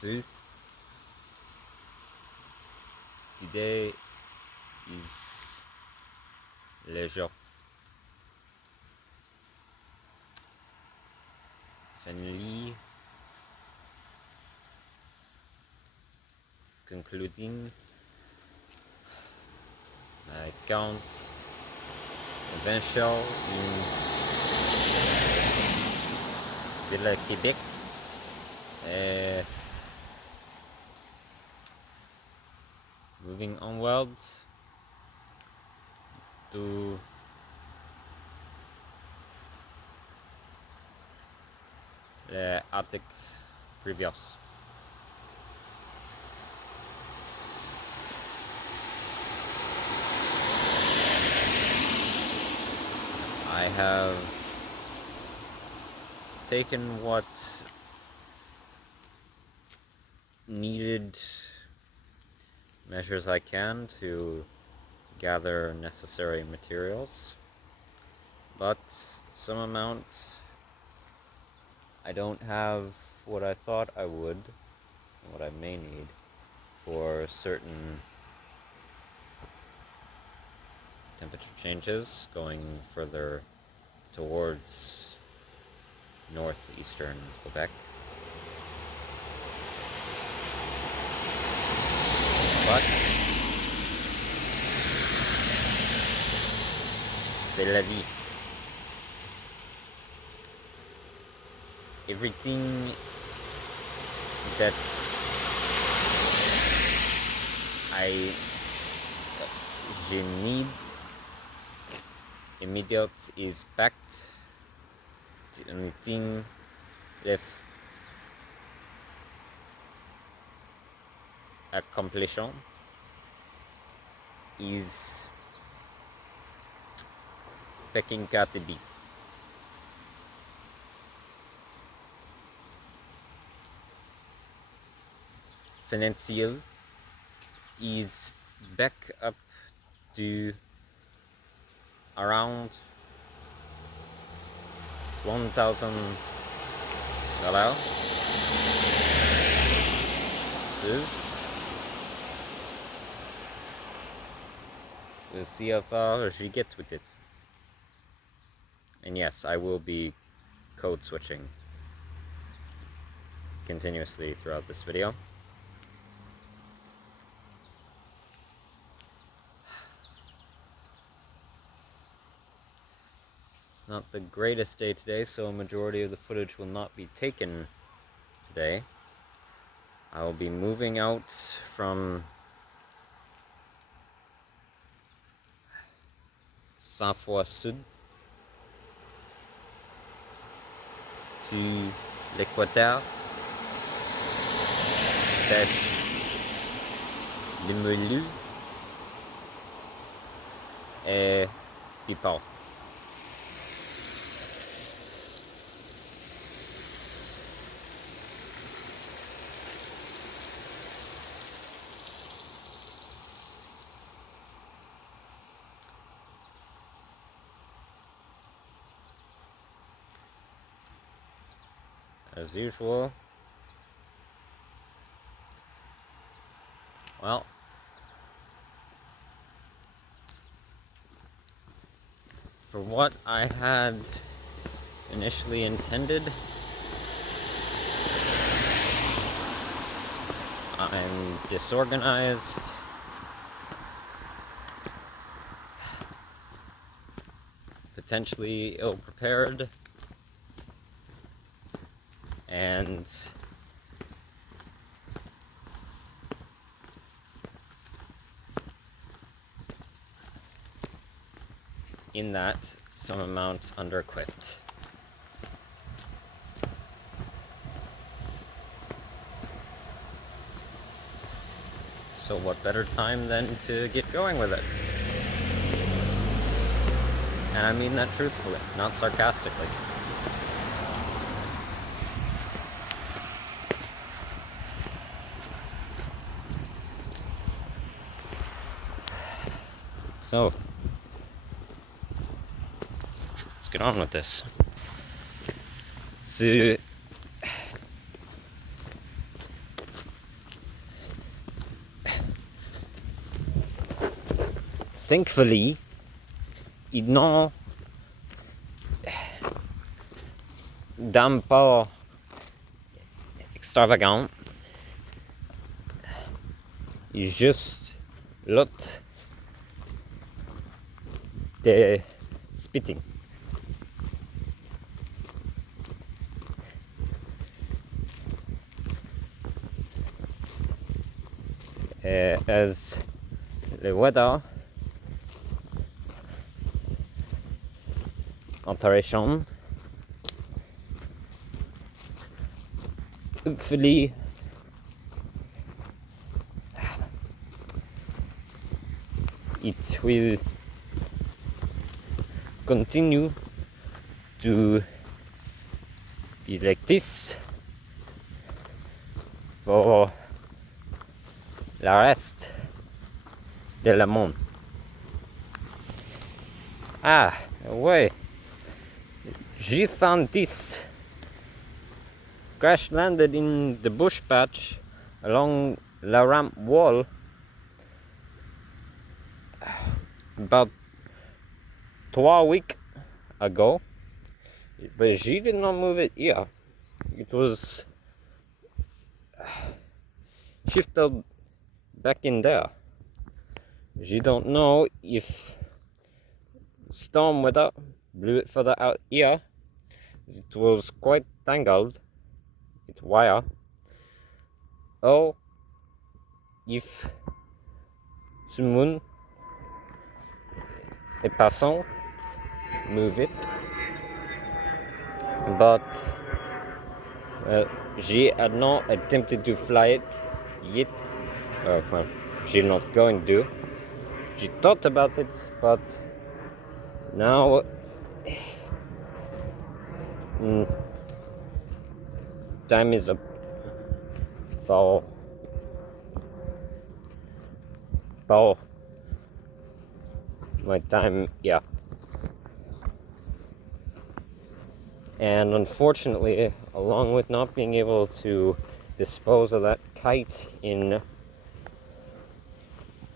So today is le jour finally concluding my account provincial in Ville Québec. Moving onward to the article previous. I have taken what needed measures I can to gather necessary materials, but some amount I don't have what I thought I would, and what I may need for certain temperature changes going further towards northeastern Quebec. But c'est la vie. Everything that je need immediate is packed. The only thing left accomplishing is packing KTB. Financial is back up to around $1,000. So we'll see how far she gets with it. And yes, I will be code switching continuously throughout this video. It's not the greatest day today, so a majority of the footage will not be taken today. I will be moving out from Saint-Foy Sud to l'Équateur, pêche Limoilou et Pipal. As usual, well, for what I had initially intended, I'm disorganized, potentially ill-prepared, and in that, some amount under-equipped. So what better time than to get going with it? And I mean that truthfully, not sarcastically. So, let's get on with this. So, thankfully, ils n'ont d'âme pas extravagante. Juste lot de spitting. As le weather operation, hopefully it will continue to be like this for le reste de la monde. Ah, ouais, j'ai found this. Crash landed in the bush patch along la ramp wall about 3 weeks ago, but she did not move it here. It was shifted back in there. She don't know if storm weather blew it further out here. It was quite tangled with wire. Or if someone, a passant, move it. But she had not attempted to fly it yet. Well, she's not going to. She thought about it, but now time is up for my time, yeah. And unfortunately, along with not being able to dispose of that kite in a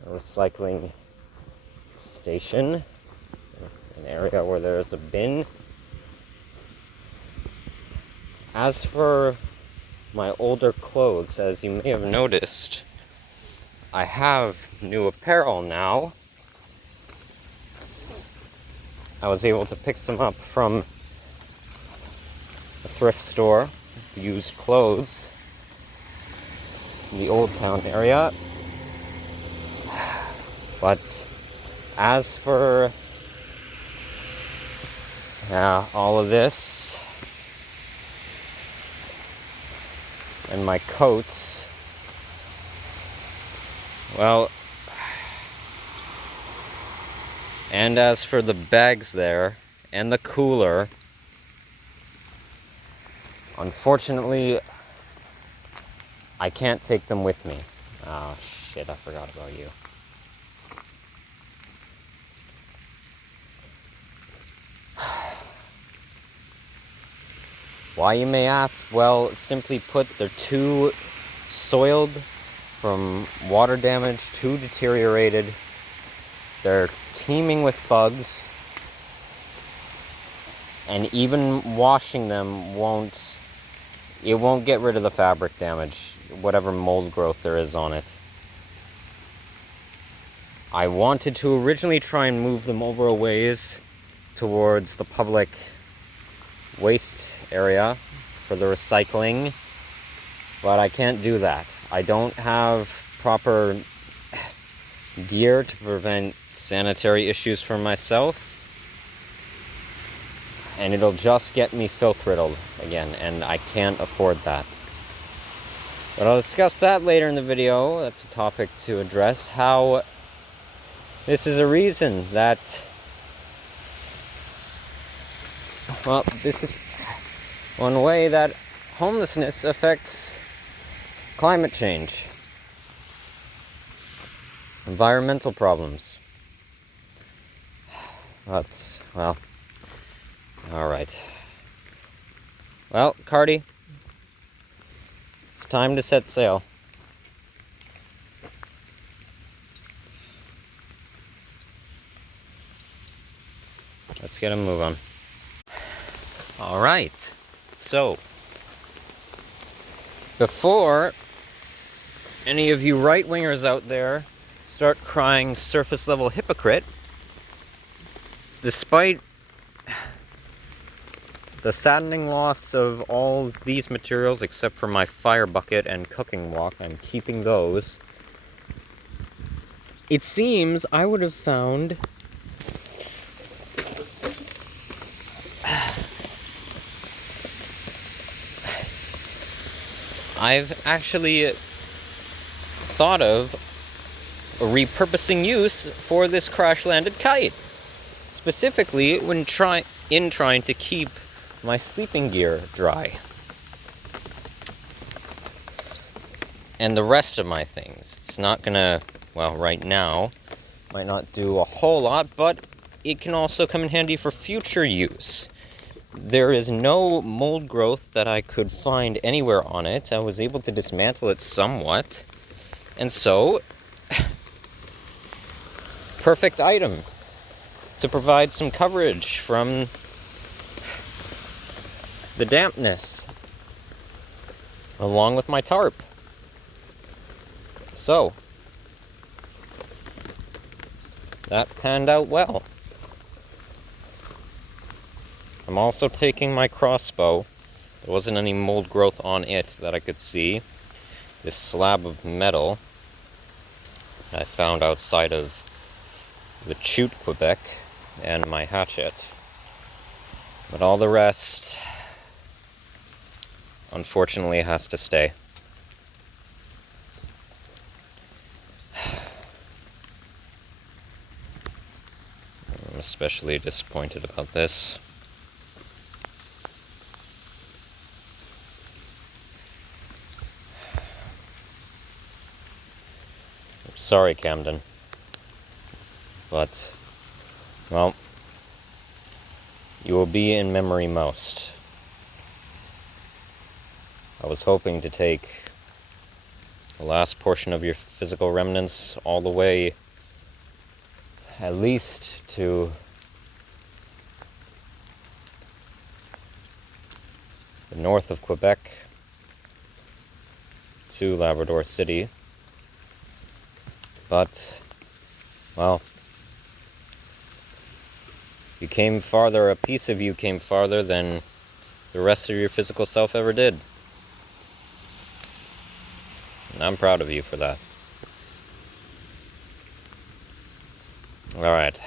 recycling station, an area where there's a bin. As for my older clothes, as you may have noticed, I have new apparel now. I was able to pick some up from a thrift store, used clothes in the Old Town area. But as for all of this and my coats, well, and as for the bags there and the cooler, unfortunately, I can't take them with me. Oh shit, I forgot about you. Why, you may ask? Well, simply put, they're too soiled from water damage, too deteriorated. They're teeming with bugs. And even washing them won't get rid of the fabric damage, whatever mold growth there is on it. I wanted to originally try and move them over a ways towards the public waste area for the recycling, but I can't do that. I don't have proper gear to prevent sanitary issues for myself, and it'll just get me filth riddled again, and I can't afford that. But I'll discuss that later in the video. That's a topic to address, how this is a reason that, well, this is one way that homelessness affects climate change, environmental problems. But, well, alright. Well, Cardi, it's time to set sail. get a move on. Alright, so before any of you right-wingers out there start crying surface level hypocrite, despite the saddening loss of all these materials except for my fire bucket and cooking wok, I'm keeping those. It seems I would have found I've actually thought of a repurposing use for this crash-landed kite. Specifically when trying to keep my sleeping gear dry. And the rest of my things. It's not gonna, well, right now, might not do a whole lot, but it can also come in handy for future use. There is no mold growth that I could find anywhere on it. I was able to dismantle it somewhat. And so, perfect item to provide some coverage from the dampness, along with my tarp. So, that panned out well. I'm also taking my crossbow. There wasn't any mold growth on it that I could see. This slab of metal I found outside of the Chute, Quebec, and my hatchet. But all the rest, unfortunately, has to stay. I'm especially disappointed about this. I'm sorry, Camden. But, well, you will be in memory most. I was hoping to take the last portion of your physical remnants all the way at least to the north of Quebec to Labrador City. But, well, you came farther, a piece of you came farther than the rest of your physical self ever did. And I'm proud of you for that. Alright.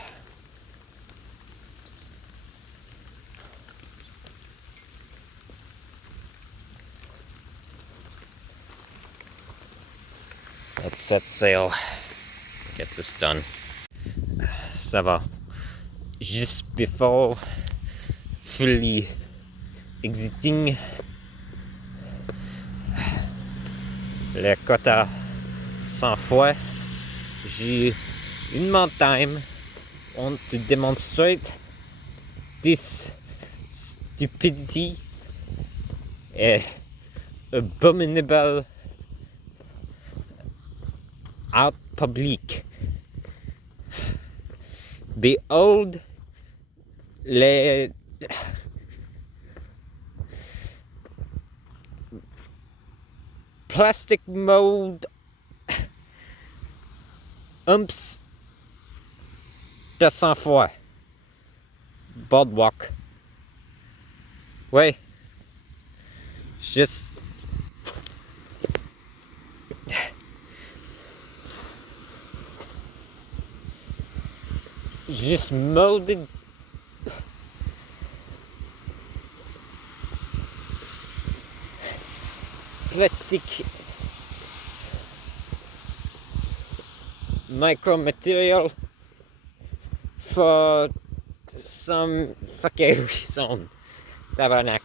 Let's set sail. Get this done. Ça va. Just before fully exiting le quota 100 fois, j'ai une more time want to demonstrate this stupidity, abominable out public. Behold les plastic mold umps de 100 fois. Boardwalk. Ouais. Juste molded plastic micromaterial for some fucking reason. Tabarnak.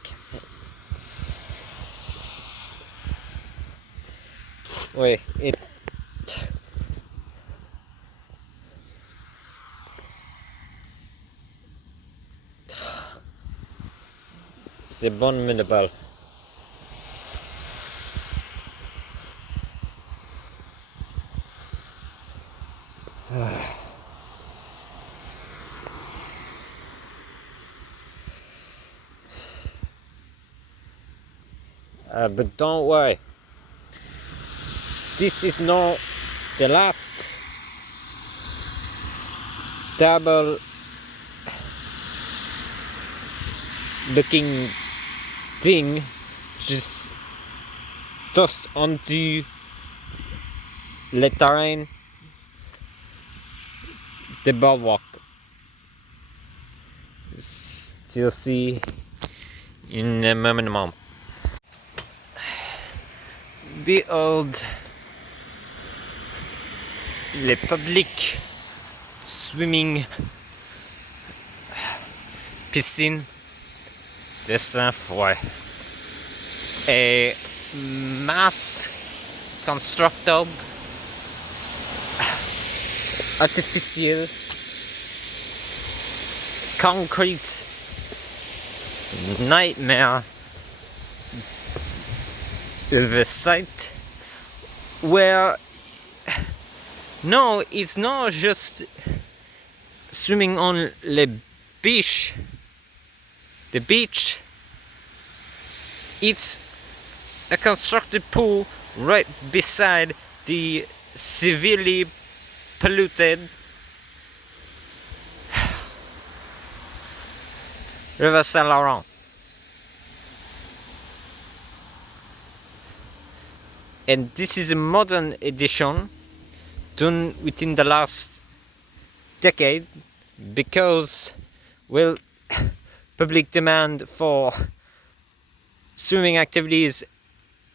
Oui, c'est bon, mais de balle. But don't worry, this is not the last terrible looking thing just tossed onto le terrain, the boardwalk. You'll see in a moment. Behold le public swimming piscine de Saint-Foy, a mass constructed artificial concrete nightmare of a site where no, it's not just swimming on the beach. It's a constructed pool right beside the severely polluted River Saint Laurent. And this is a modern edition done within the last decade because, well, public demand for swimming activities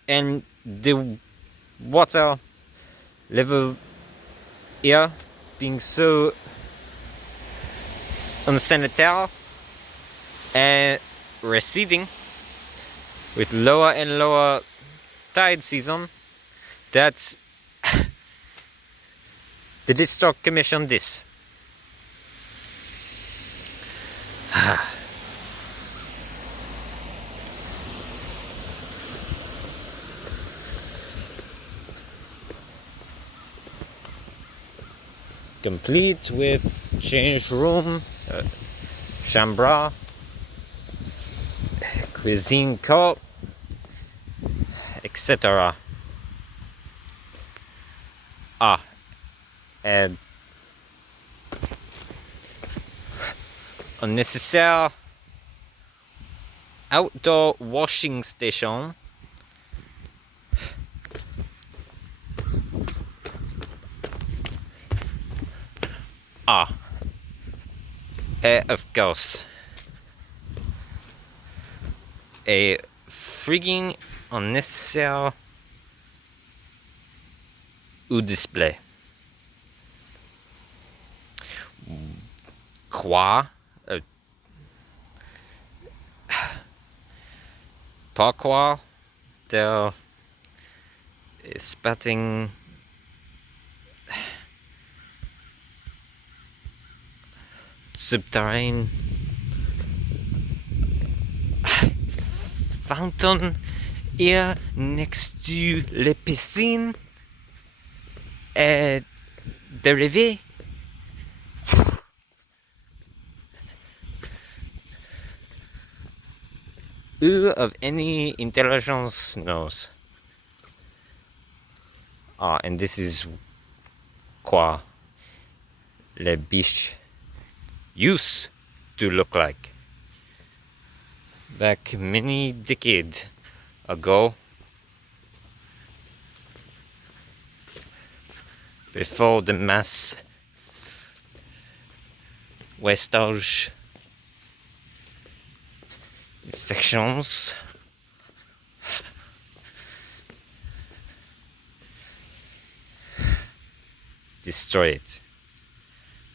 and the water level here being so unsanitary and receding with lower and lower tide season, that the district commissioned this. Complete with change room, chambre, cuisine court, etc. And unnecessary outdoor washing station. Of course, a frigging unnecessary display. Quoi? Pourquoi there is spatting subterranean fountain here next to le piscine de rivière. Who of any intelligence knows? And this is quoi le beach used to look like back many decades ago, before the mass wastage infections. Destroy it,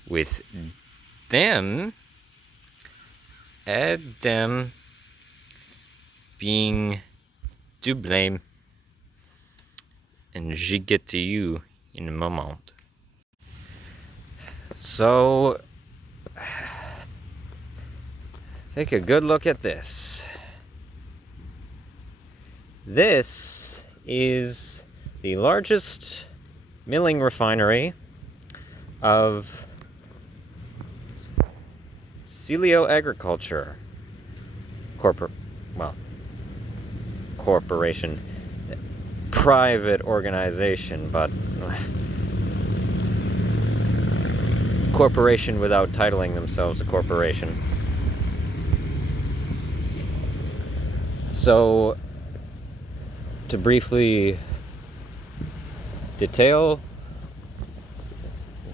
with them being to blame, and je get to you in a moment. So take a good look at this. This is the largest milling refinery of Celio Agriculture corporation, private organization, but corporation without titling themselves a corporation. So, to briefly detail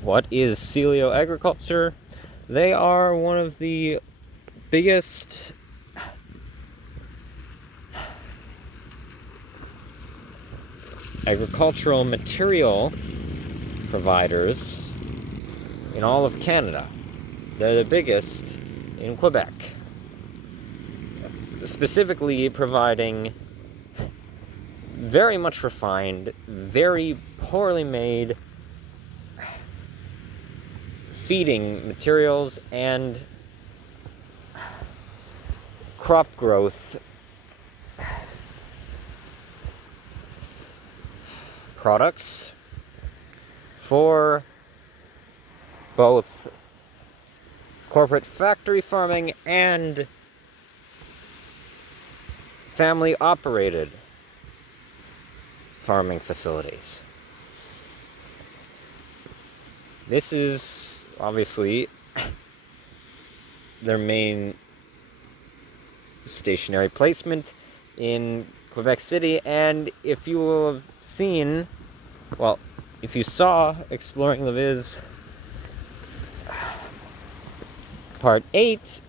what is Celio Agriculture, they are one of the biggest agricultural material providers in all of Canada. They're the biggest in Quebec, specifically providing very much refined, very poorly made feeding materials and crop growth products for both corporate factory farming and family operated farming facilities. This is obviously their main stationary placement in Quebec City, and if you have seen, well, if you saw Exploring Leviz Part 8,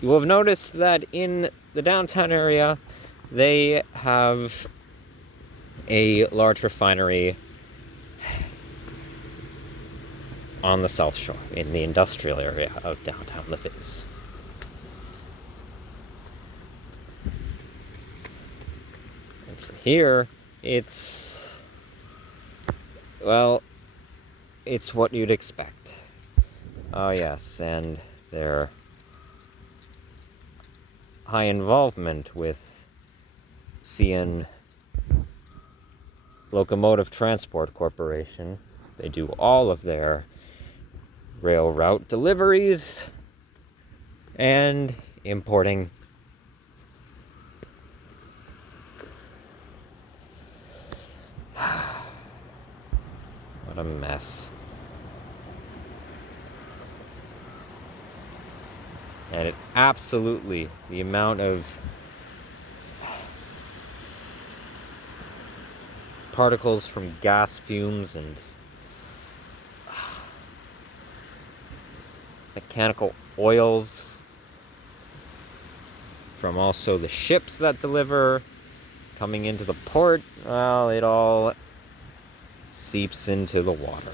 you will have noticed that in the downtown area they have a large refinery on the South Shore, in the industrial area of downtown Leviz. And from here, it's what you'd expect. Oh yes, and their high involvement with CN Locomotive Transport Corporation. They do all of their rail route deliveries and importing. What a mess. And it absolutely, the amount of particles from gas fumes and mechanical oils from also the ships that deliver coming into the port, well, it all seeps into the water.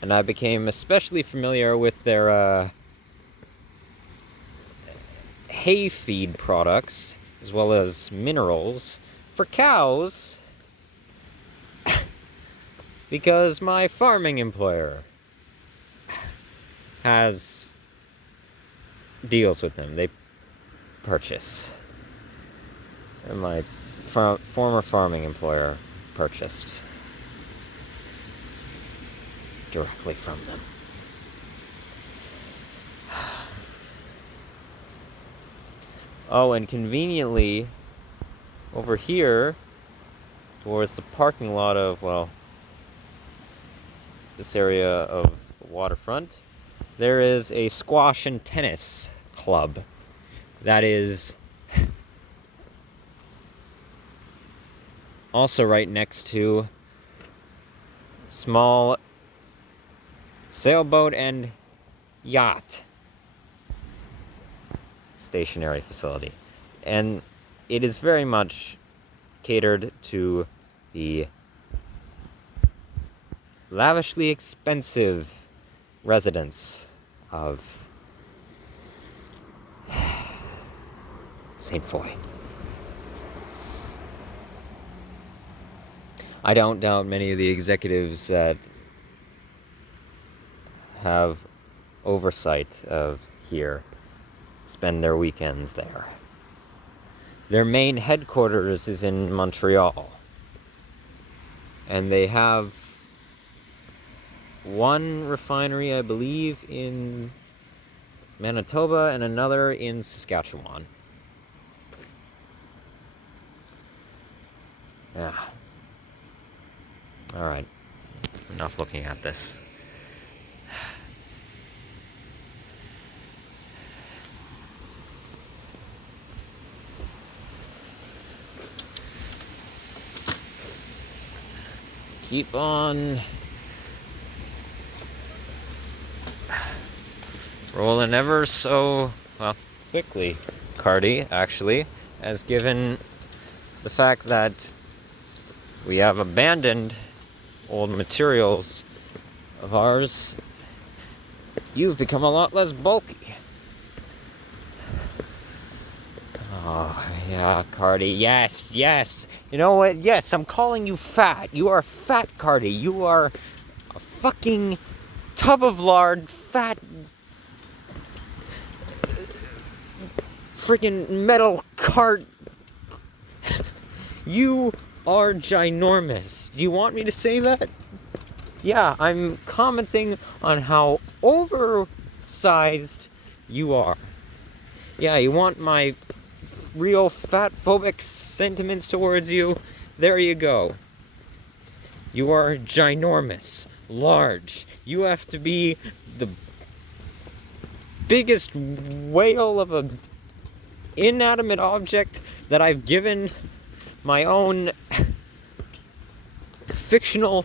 And I became especially familiar with their hay feed products, as well as minerals for cows, because my farming employer has deals with them. They purchase. And my former farming employer purchased directly from them. Oh, and conveniently, over here, towards the parking lot of, well, this area of the waterfront, there is a squash and tennis club that is also right next to small sailboat and yacht stationary facility. And it is very much catered to the lavishly expensive residents of St. Foy. I don't doubt many of the executives that have oversight of here spend their weekends there. Their main headquarters is in Montreal, and they have one refinery, I believe, in Manitoba and another in Saskatchewan. Yeah. Alright. Enough looking at this. Keep on rolling ever so, well, quickly, Cardi, actually, as given the fact that we have abandoned old materials of ours, you've become a lot less bulky. Oh, yeah, Cardi. Yes, yes. You know what? Yes, I'm calling you fat. You are fat, Cardi. You are a fucking tub of lard, fat, freaking metal cart. You are ginormous. Do you want me to say that? Yeah, I'm commenting on how oversized you are. Yeah, you want my real fat phobic sentiments towards you? There you go. You are ginormous, large. You have to be the biggest whale of a inanimate object that I've given my own fictional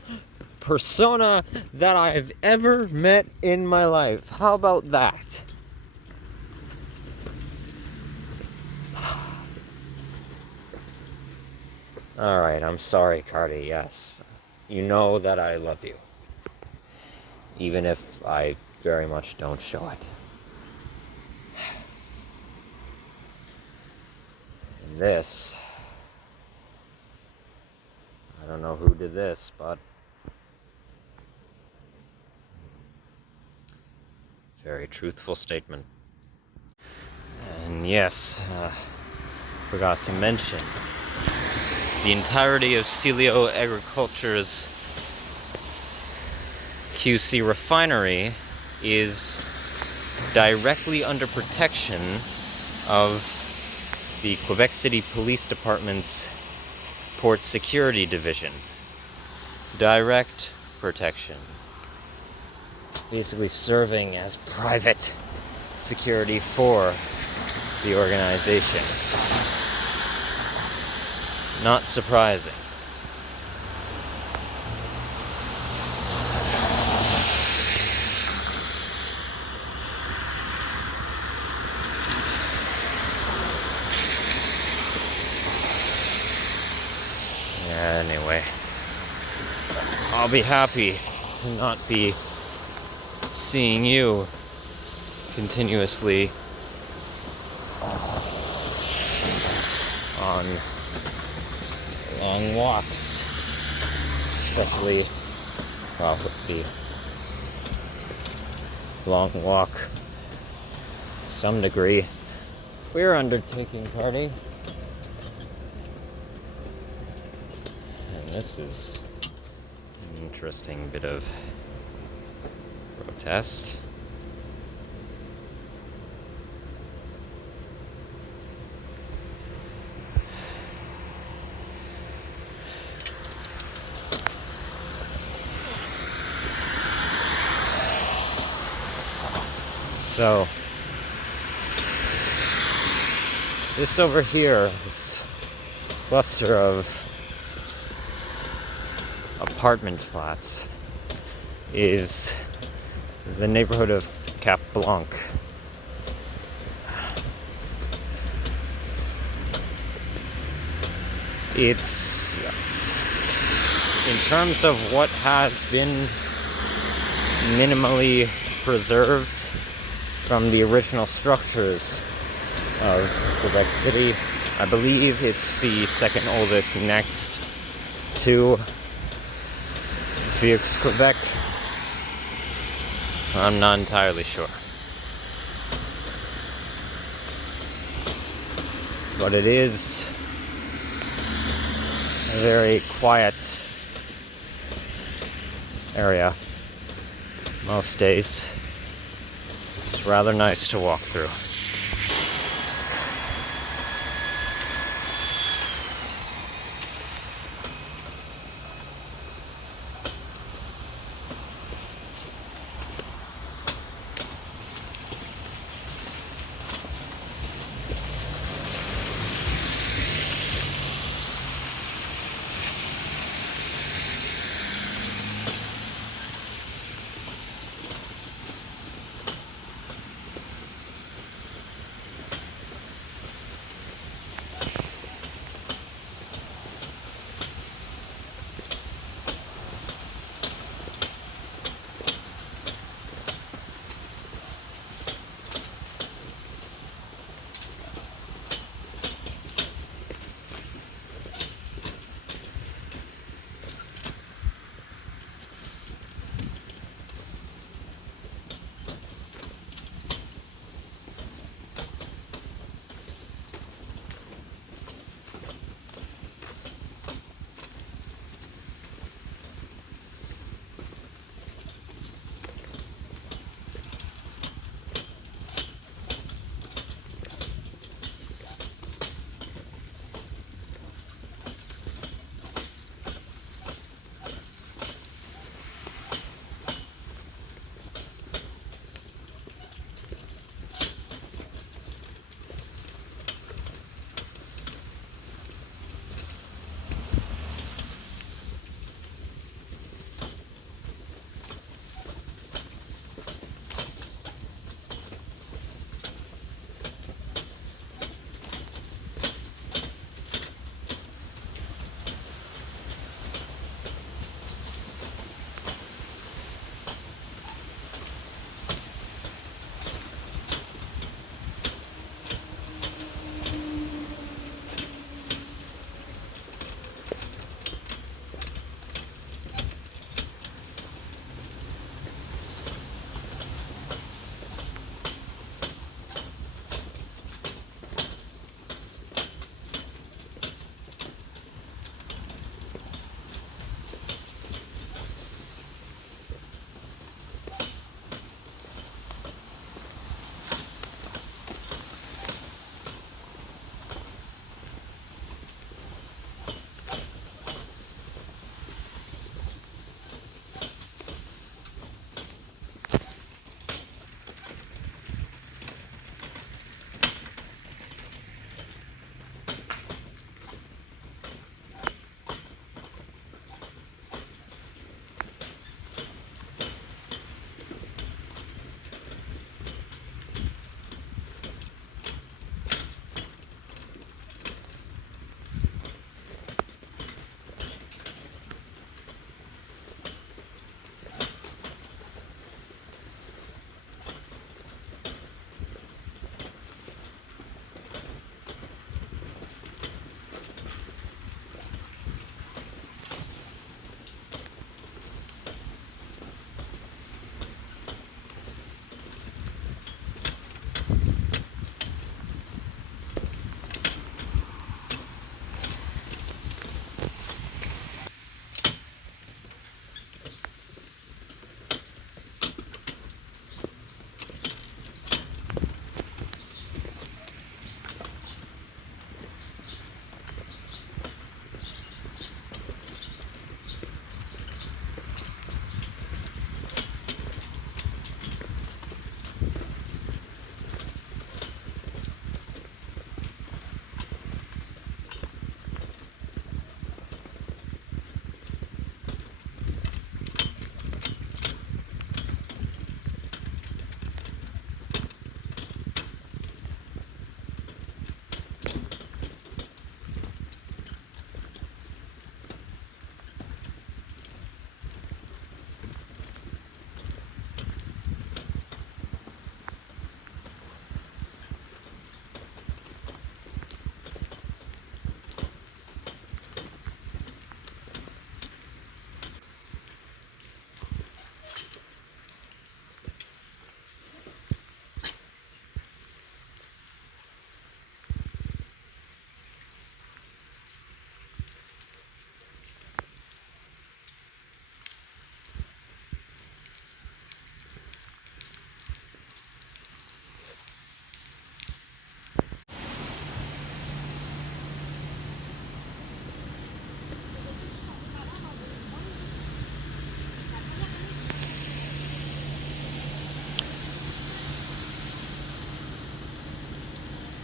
persona that I've ever met in my life. How about that? Alright, I'm sorry, Cardi, yes. You know that I love you. Even if I very much don't show it. And this, I don't know who did this, but very truthful statement. And yes, forgot to mention, the entirety of Celio Agriculture's QC refinery is directly under protection of the Quebec City Police Department's Port Security Division. Direct protection. Basically serving as private security for the organization. Not surprising. Anyway, I'll be happy to not be seeing you continuously on long walks, especially, well, with the long walk to some degree we're undertaking, Cardi. And this is an interesting bit of protest. So, this over here, this cluster of apartment flats, is the neighborhood of Cap Blanc. It's, in terms of what has been minimally preserved from the original structures of Quebec City, I believe it's the second oldest next to Vieux, Quebec. I'm not entirely sure. But it is a very quiet area most days. Just It's rather nice to walk through.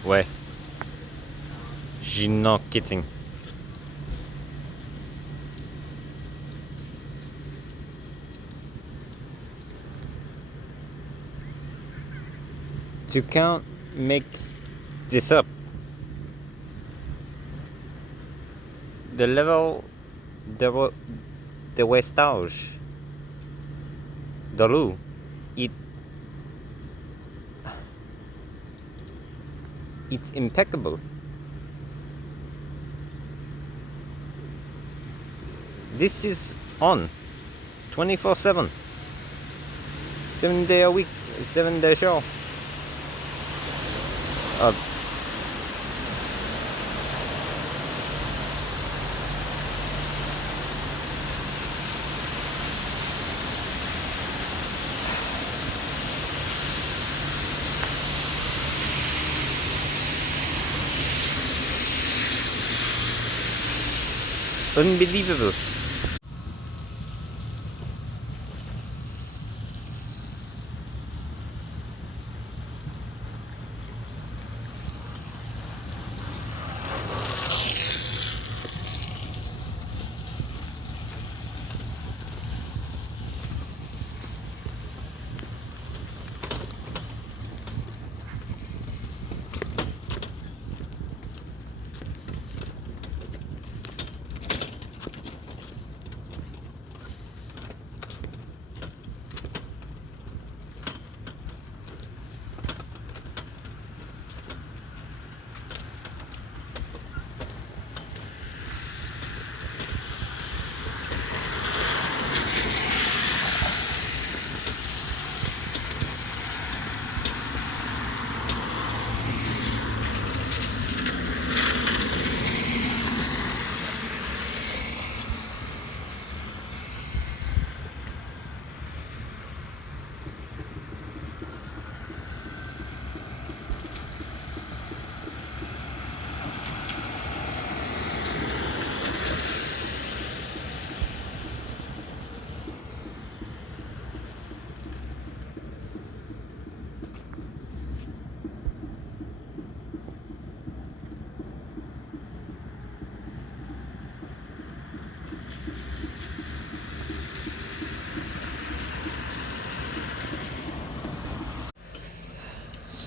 Ouais. J'ai not kidding. Tu can't make this up. The level de Wastage de l'eau, it's impeccable. This is on 24/7, 7 day a week, 7 day show. Unbelievable.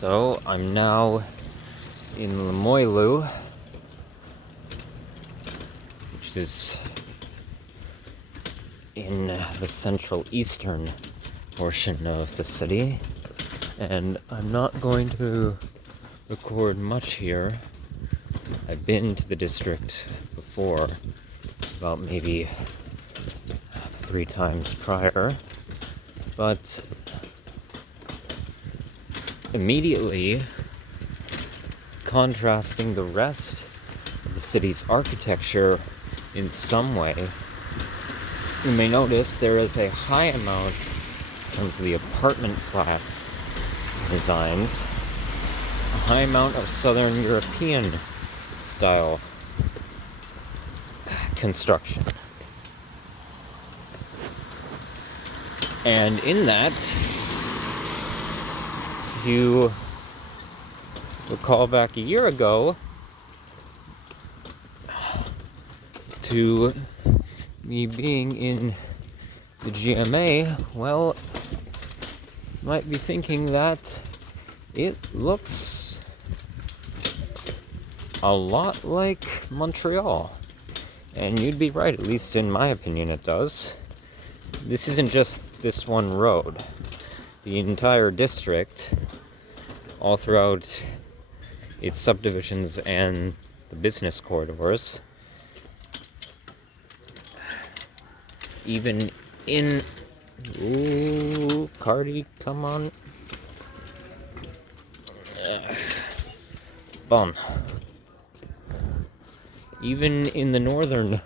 So I'm now in Limoilou, which is in the central eastern portion of the city, and I'm not going to record much here. I've been to the district before, about maybe 3 times prior, but immediately contrasting the rest of the city's architecture in some way, you may notice there is a high amount in terms of the apartment flat designs, a high amount of Southern European style construction. And in that, you recall back a year ago to me being in the GMA, well, you might be thinking that it looks a lot like Montreal. And you'd be right, at least in my opinion it does. This isn't just this one road. The entire district, all throughout its subdivisions and the business corridors, even in... Ooh, Cardi, come on. Bum. Even in the northern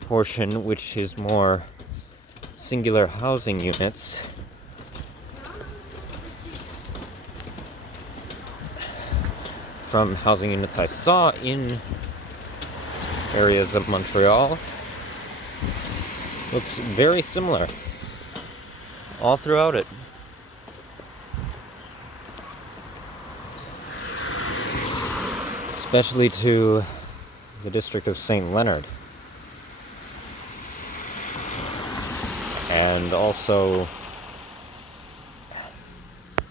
portion, which is more singular housing units, from housing units I saw in areas of Montreal, looks very similar all throughout it. especially to the district of St. Leonard, and also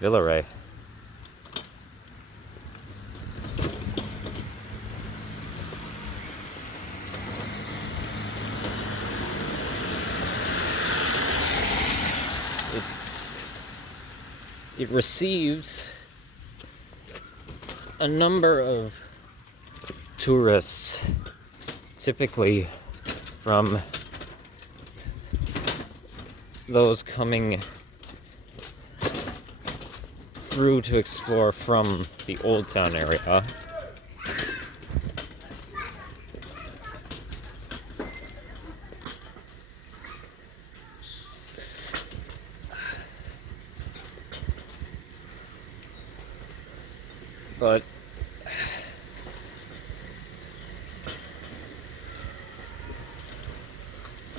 Villeray. It receives a number of tourists, typically from those coming through to explore from the Old Town area. But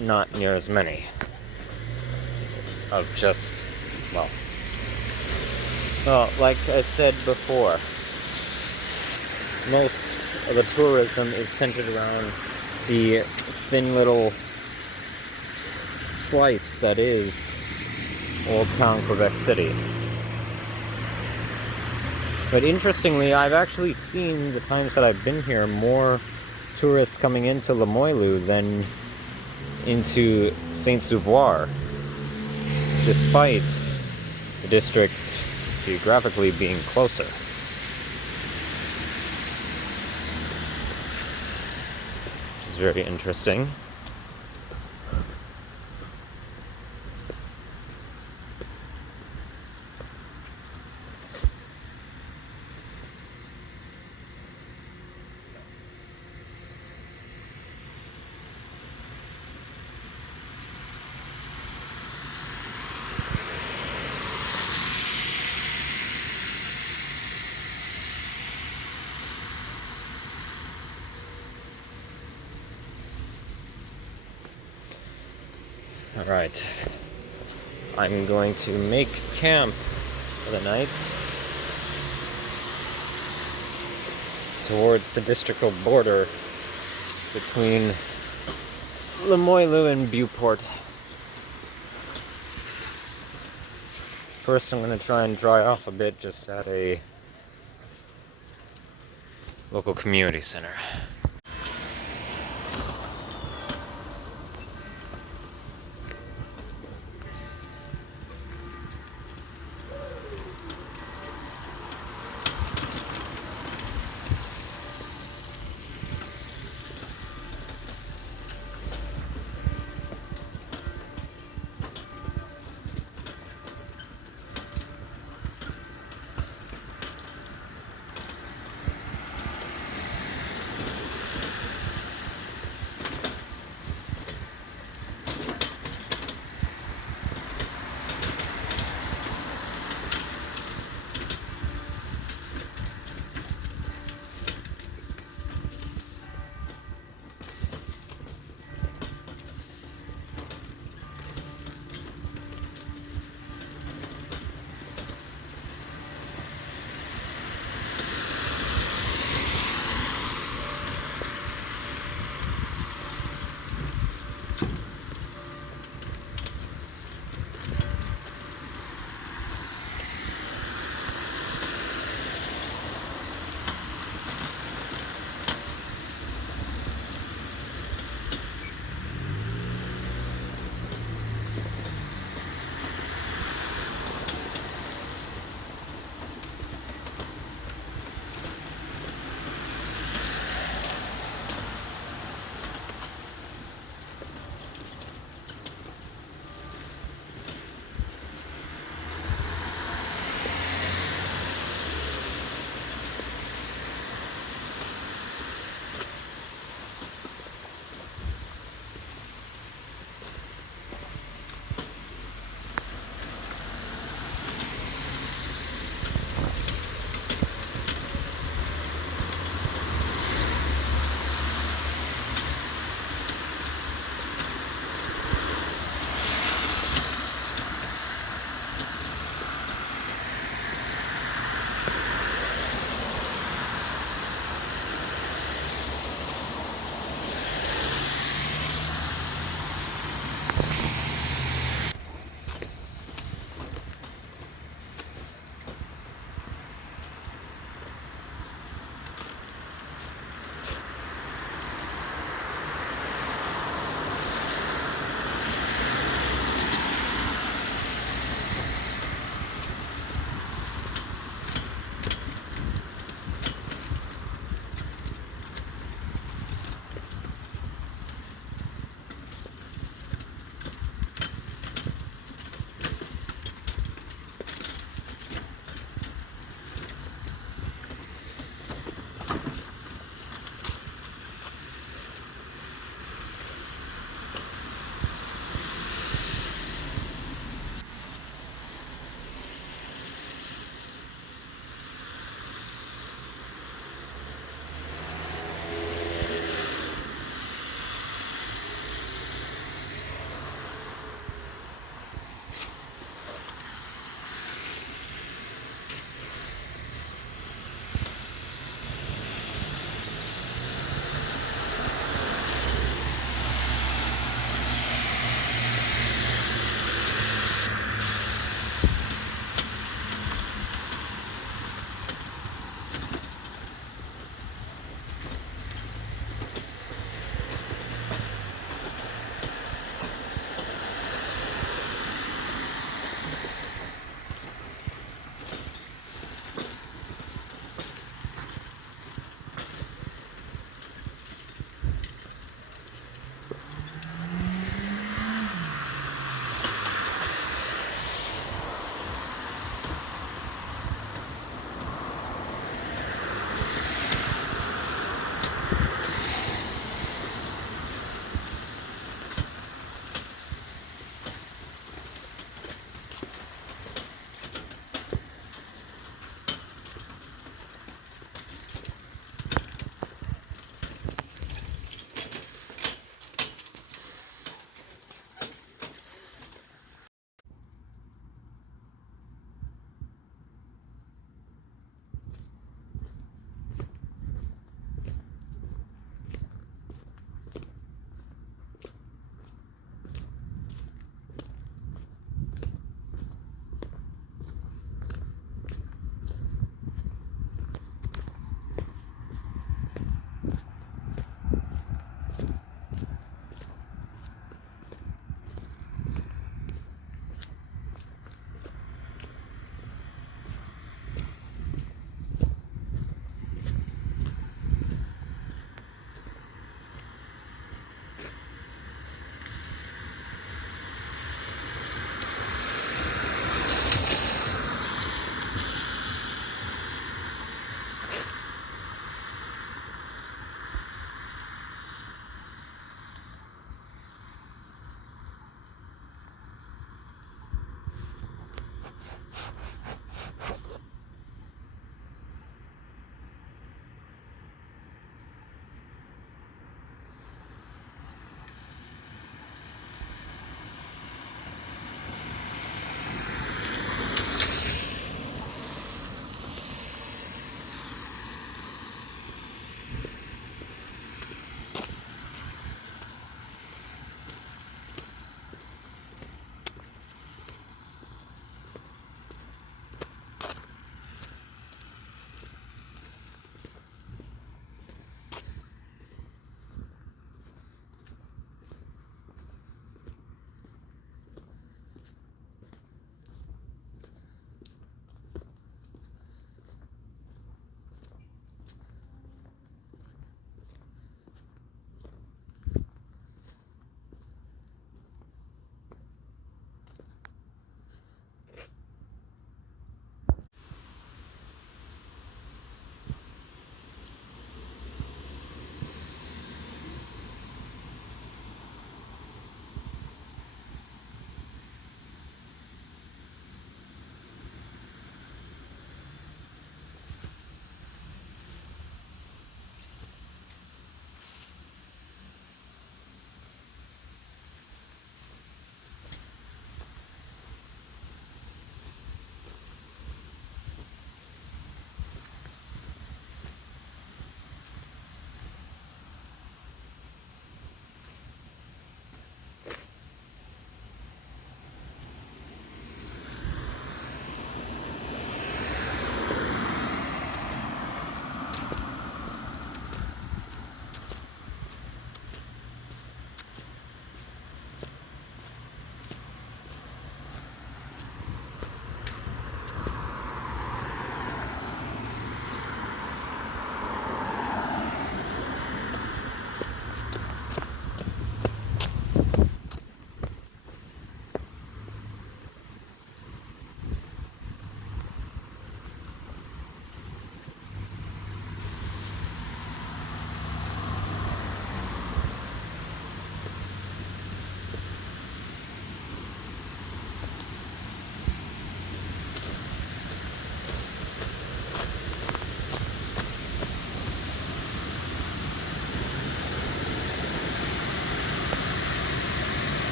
not near as many of just, well, like I said before, most of the tourism is centered around the thin little slice that is Old Town Quebec City. But interestingly, I've actually seen, the times that I've been here, more tourists coming into Limoilou than into Saint-Sauveur, despite the district geographically being closer. Which is very interesting. Alright, I'm going to make camp for the night towards the districtal border between Limoilou and Beauport. First, I'm going to try and dry off a bit just at a local community center.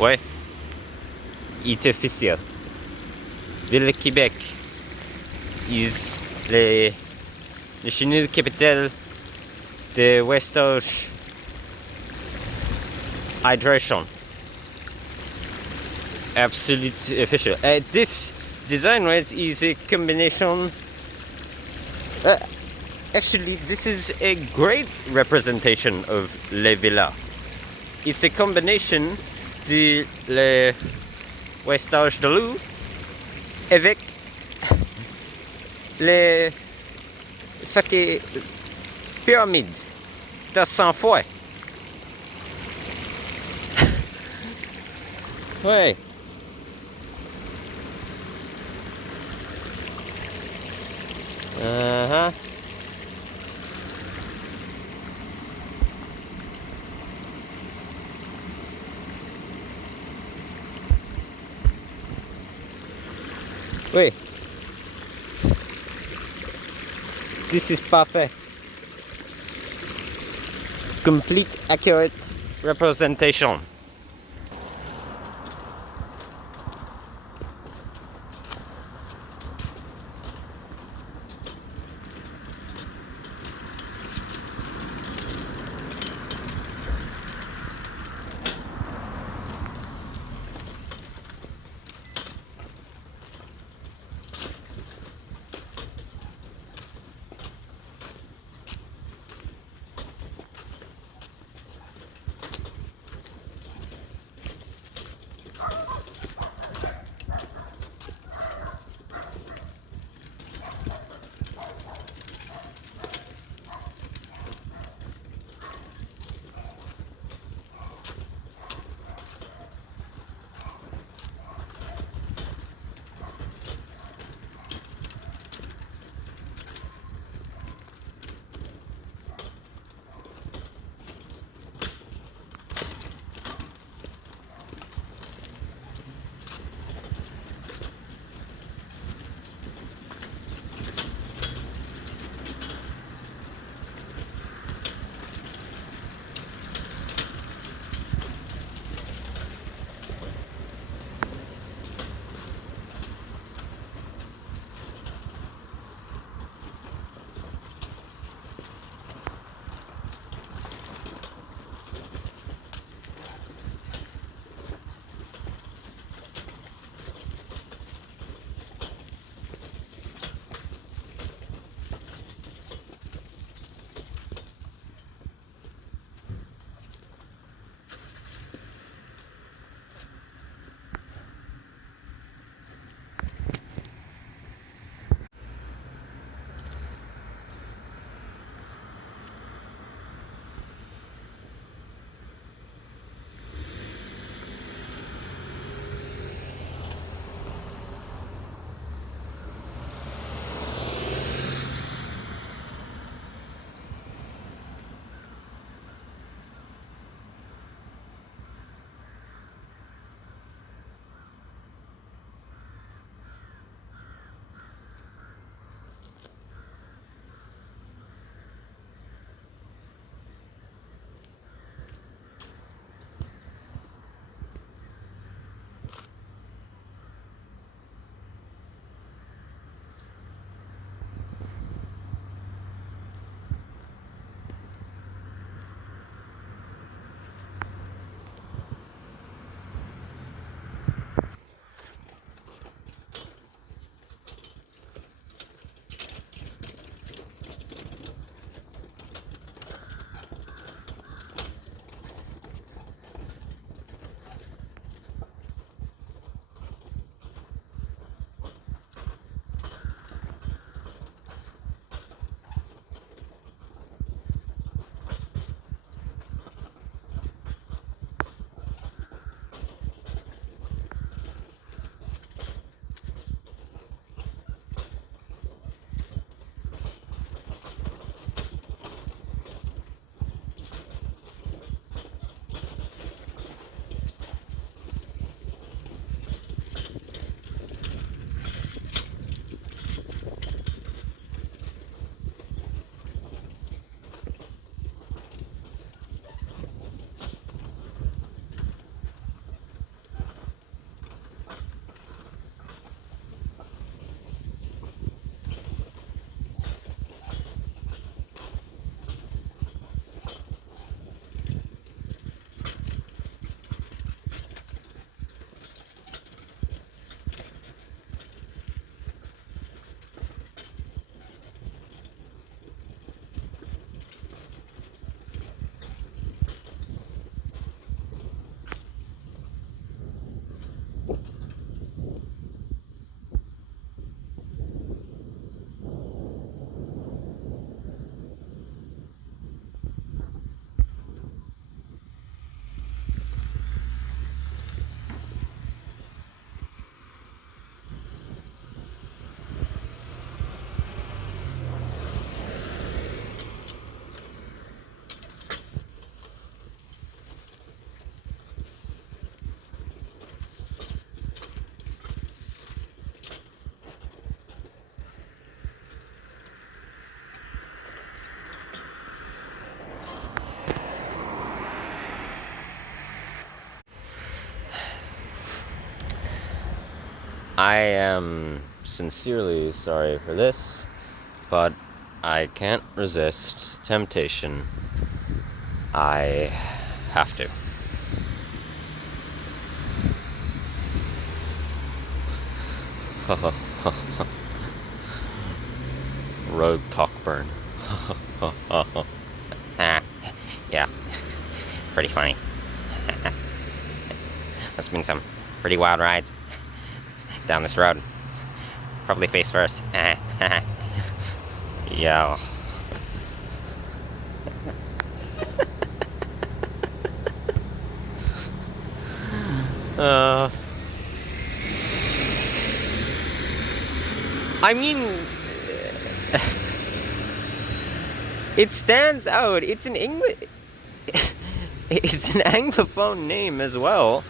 Ouais, il est officiel. Ville de Québec is le chenille capitale de Wastage hydration. Absolutely official. This design wise is a combination. Actually, this is a great representation of Le Villa. It's a combination de le Wastage de l'eau avec les fucking pyramides de 100 fois. Ouais. Uh-huh. Oui. This is parfait. Complete accurate representation. I am sincerely sorry for this, but I can't resist temptation. I have to. Rogue Cockburn. Yeah, pretty funny. Must have been some pretty wild rides down this road. Probably face first. Yo. Uh, I mean, it stands out. It's an it's an Anglophone name as well.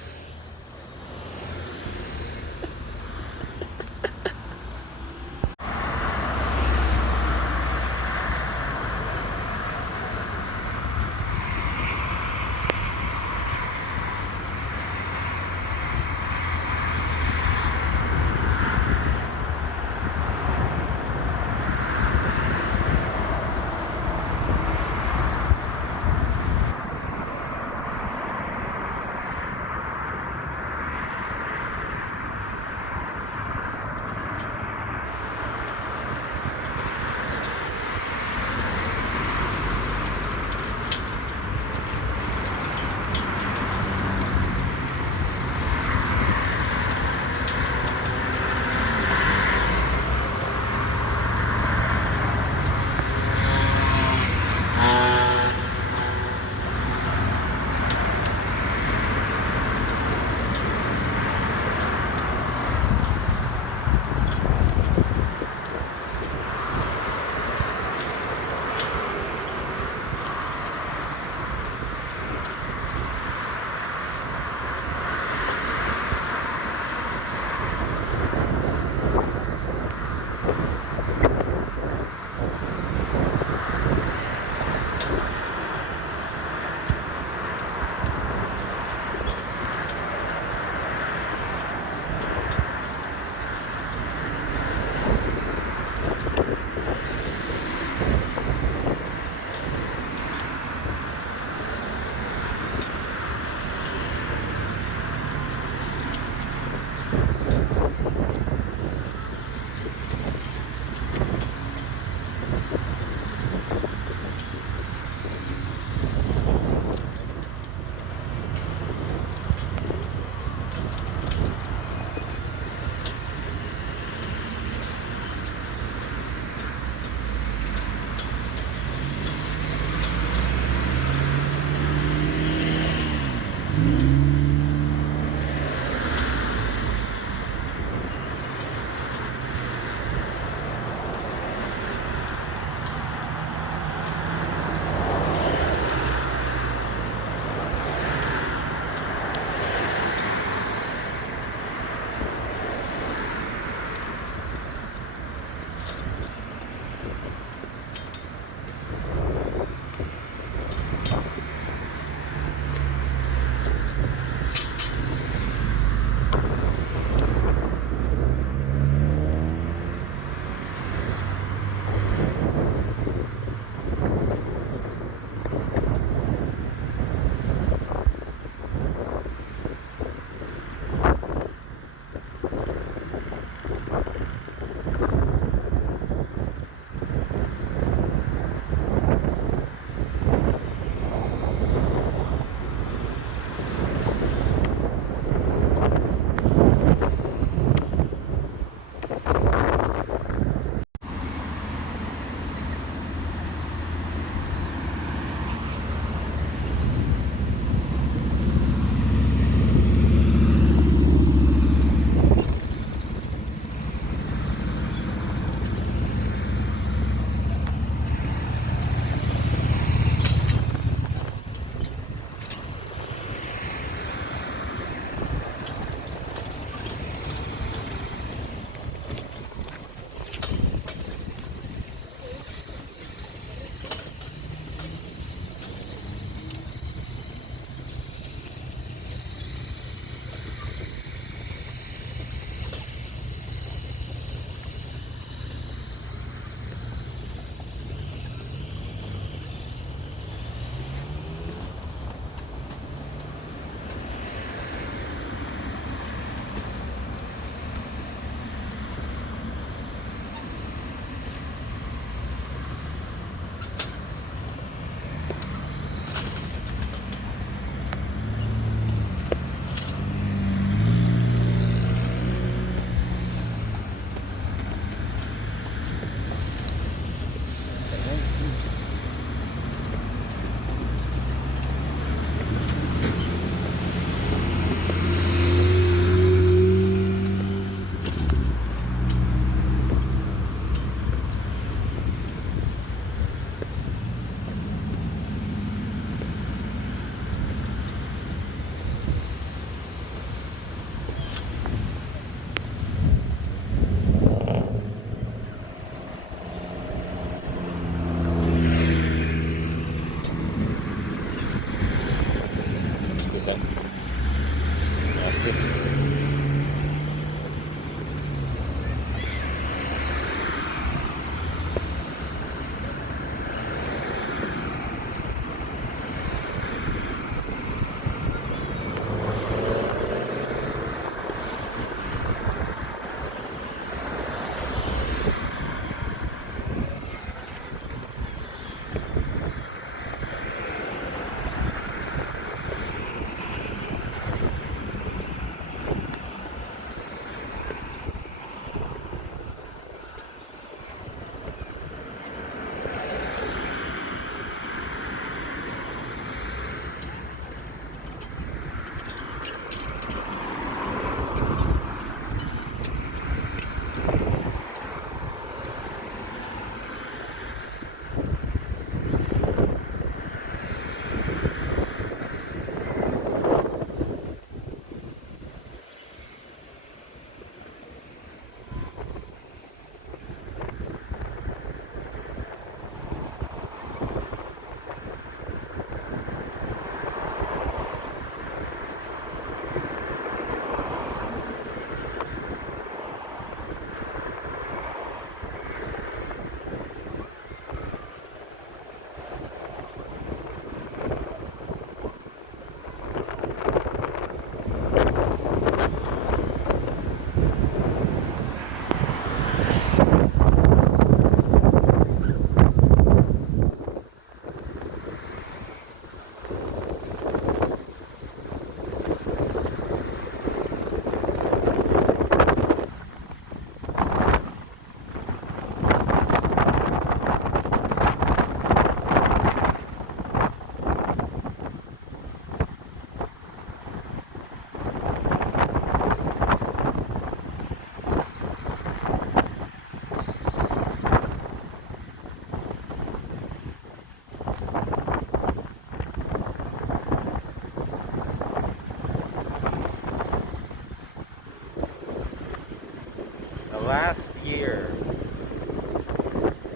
last year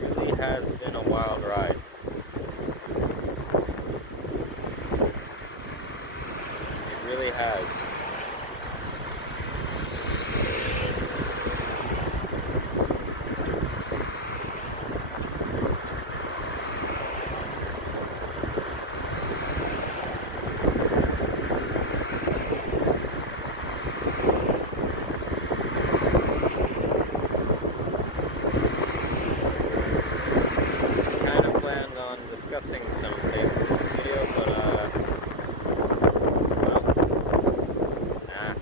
really has been a wild ride. It really has. Discussing some things in this video, but well, nah,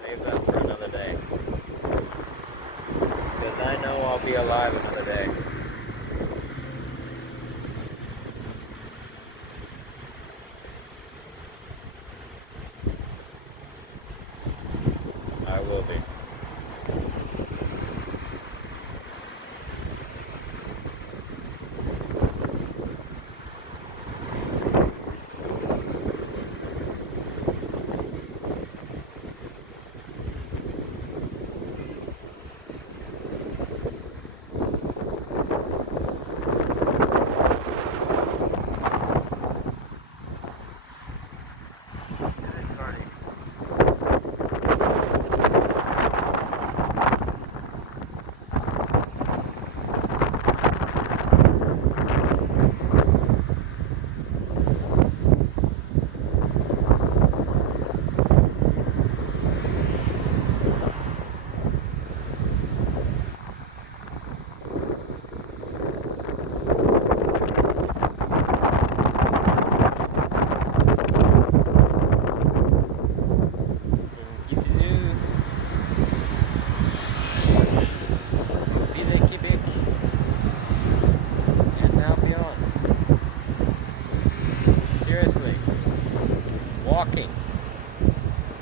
save that for another day, because I know I'll be alive another day. I will be.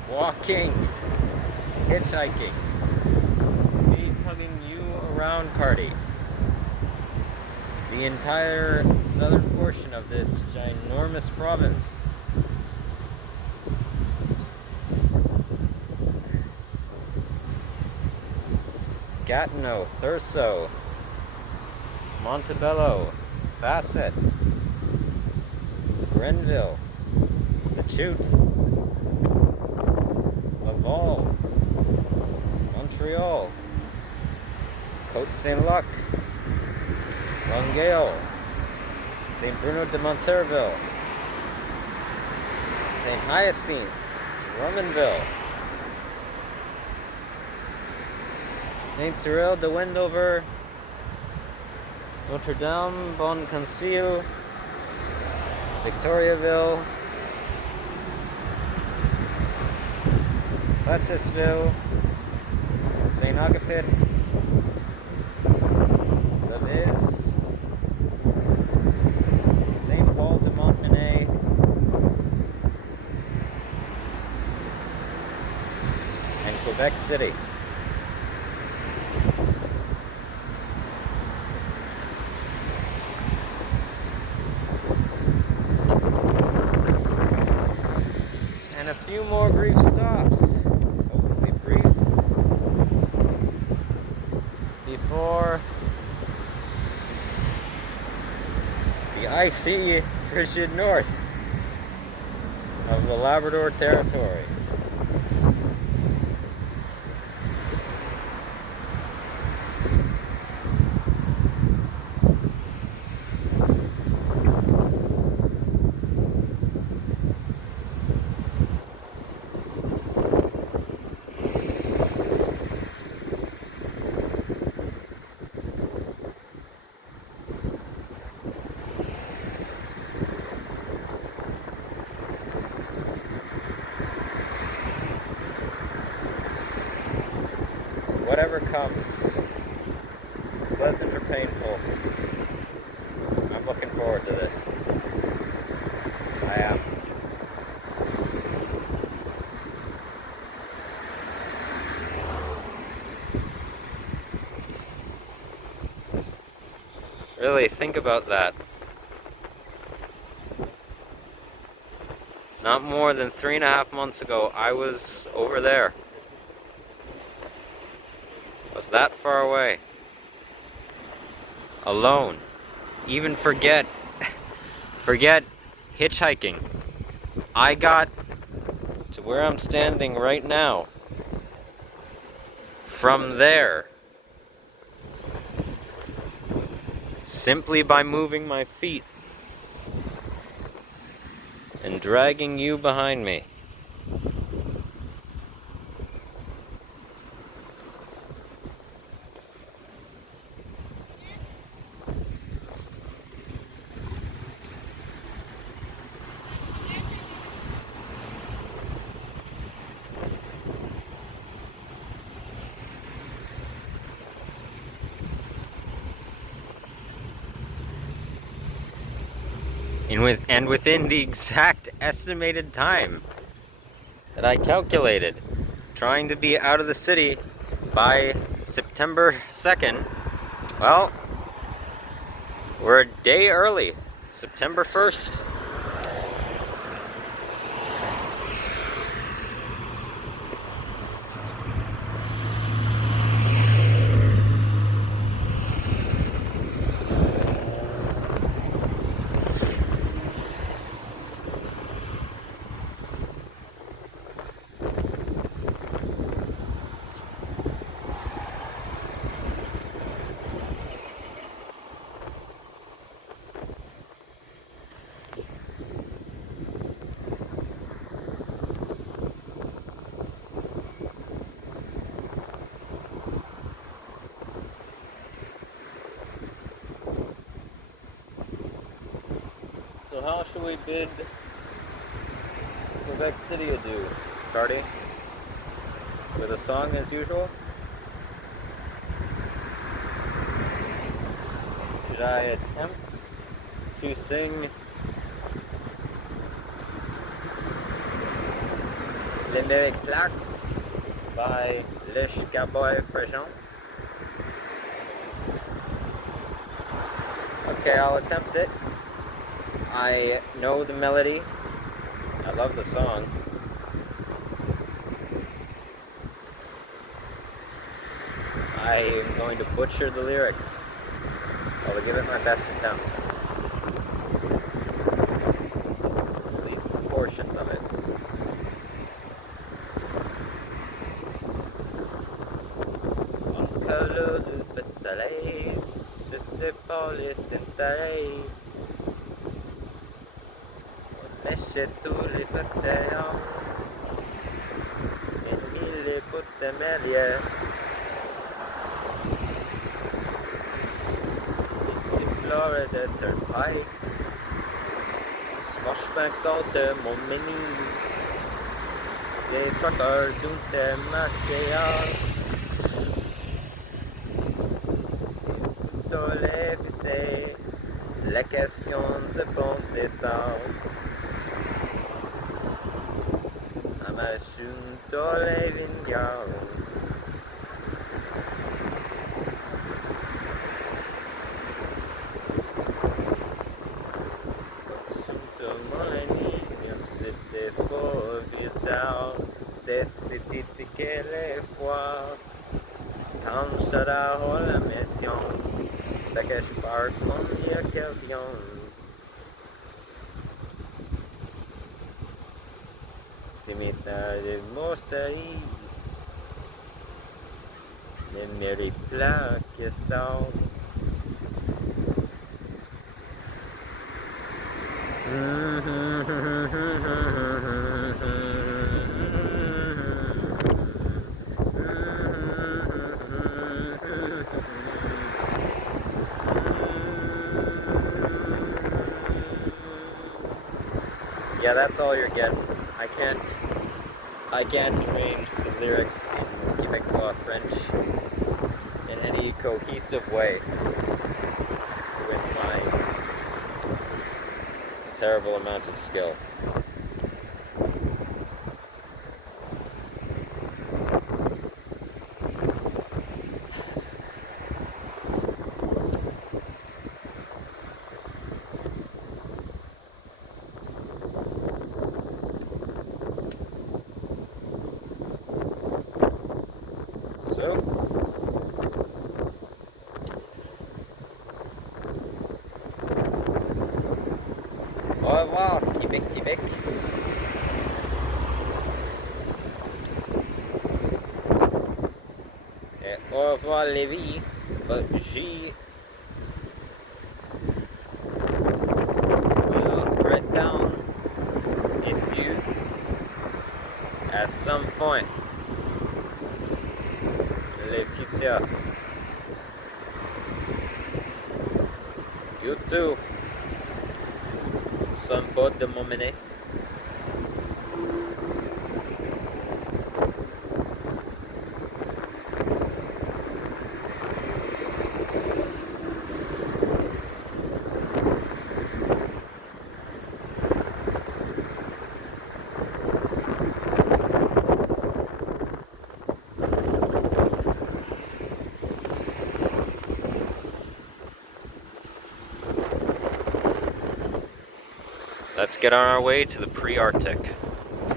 Walking, hitchhiking, me tugging you around, Cardi. The entire southern portion of this ginormous province. Gatineau, Thurso, Montebello, Facet, Grenville, Achute, Laval, Montreal, Côte Saint-Luc, Longueuil, Saint Bruno de Monterville, Saint Hyacinthe, Drummondville, Saint Cyril de Wendover, Notre Dame, Bon Concile, Victoriaville, Plessisville, St. Agapit, Levis, St. Paul de Montmagny, and Quebec City. And a few more brief stops. Before the icy frigid north of the Labrador Territory. Whatever comes, pleasant or painful, I'm looking forward to this. I am. Really, think about that. Not more than 3.5 months ago, I was over there. was that far away. Alone. Even forget hitchhiking. I got to where I'm standing right now from there simply by moving my feet and dragging you behind me. And within the exact estimated time that I calculated, trying to be out of the city by September 2nd, well, we're a day early, September 1st. So how should we bid Quebec City adieu, Cardi? With a song as usual? Should I attempt to sing Les Mauvais Claques by Les Cowboys Fréchons? Okay, I'll attempt it. I know the melody. I love the song. I am going to butcher the lyrics. I will give it my best attempt. At least portions of it. Entre le lever soleil se séparent les intérêts. On achète tous les fauteuils et mille les bouts de mélière. Florida Turnpike, Smoshbank de Montmagny, les truckers tout est marqué. Dans les fissées, la question se pose étant. À ma chute dans les vignobles. C'était quelle fois quand j'adore la mission de que je parte mon vieux avion. Cimetière de Moussaï, les mairies plats qui sont. Yeah, that's all you're getting. I can't arrange the lyrics in Quebecois French in any cohesive way with my terrible amount of skill. So, revoir Lévis, but j'y will return into at some point le futur. You too. Some boat de m'emmener. Let's get on our way to the pre-Arctic.